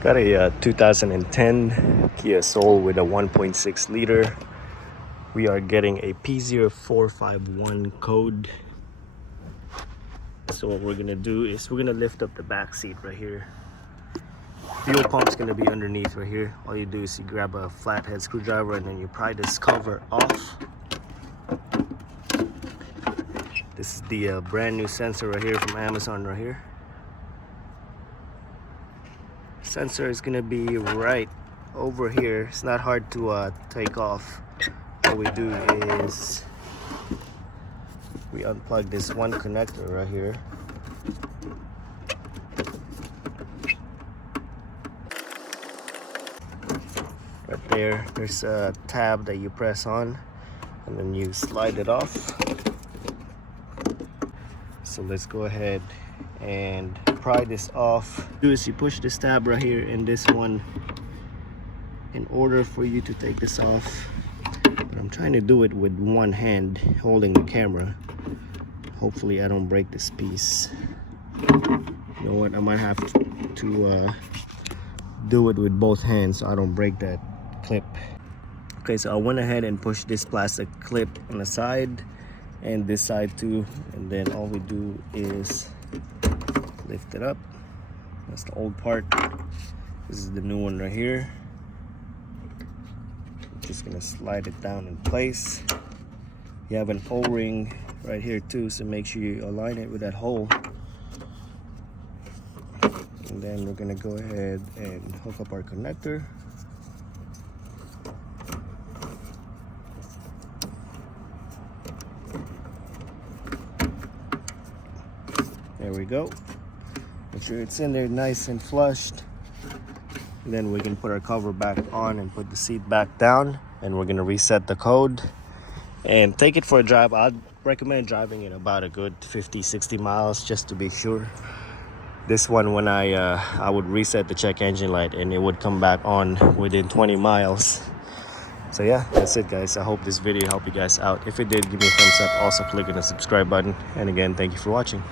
Got a 2010 Kia Soul with a 1.6 liter. We are getting a P0451 code. So what we're gonna do is we're gonna lift up the back seat right here. Fuel pump's gonna be underneath right here. All you do is you grab a flathead screwdriver and then you pry this cover off. This is the brand new sensor right here from Amazon right here. Sensor is gonna be right over here. It's not hard to take off. All we do is we unplug this one connector right here. Right there, there's a tab that you press on and then you slide it off. So let's go ahead and pry this off. Do is you push this tab right here in this one in order for you to take this off. But I'm trying to do it with one hand holding the camera. Hopefully I don't break this piece. You know what, I might have to do it with both hands so I don't break that clip. Okay, so I went ahead and pushed this plastic clip on the side and this side too, and then all we do is lift it up. That's the old part. This is the new one right here. Just gonna slide it down in place. You have an O-ring right here too, so make sure you align it with that hole. And then we're gonna go ahead and hook up our connector. There we go. Make sure it's in there nice and flushed. And then we can put our cover back on and put the seat back down, and we're gonna reset the code and take it for a drive. I'd recommend driving it about a good 50-60 miles just to be sure. This one, when I would reset the check engine light and it would come back on within 20 miles. So yeah, that's it guys. I hope this video helped you guys out. If it did, give me a thumbs up. Also click on the subscribe button, and again, thank you for watching.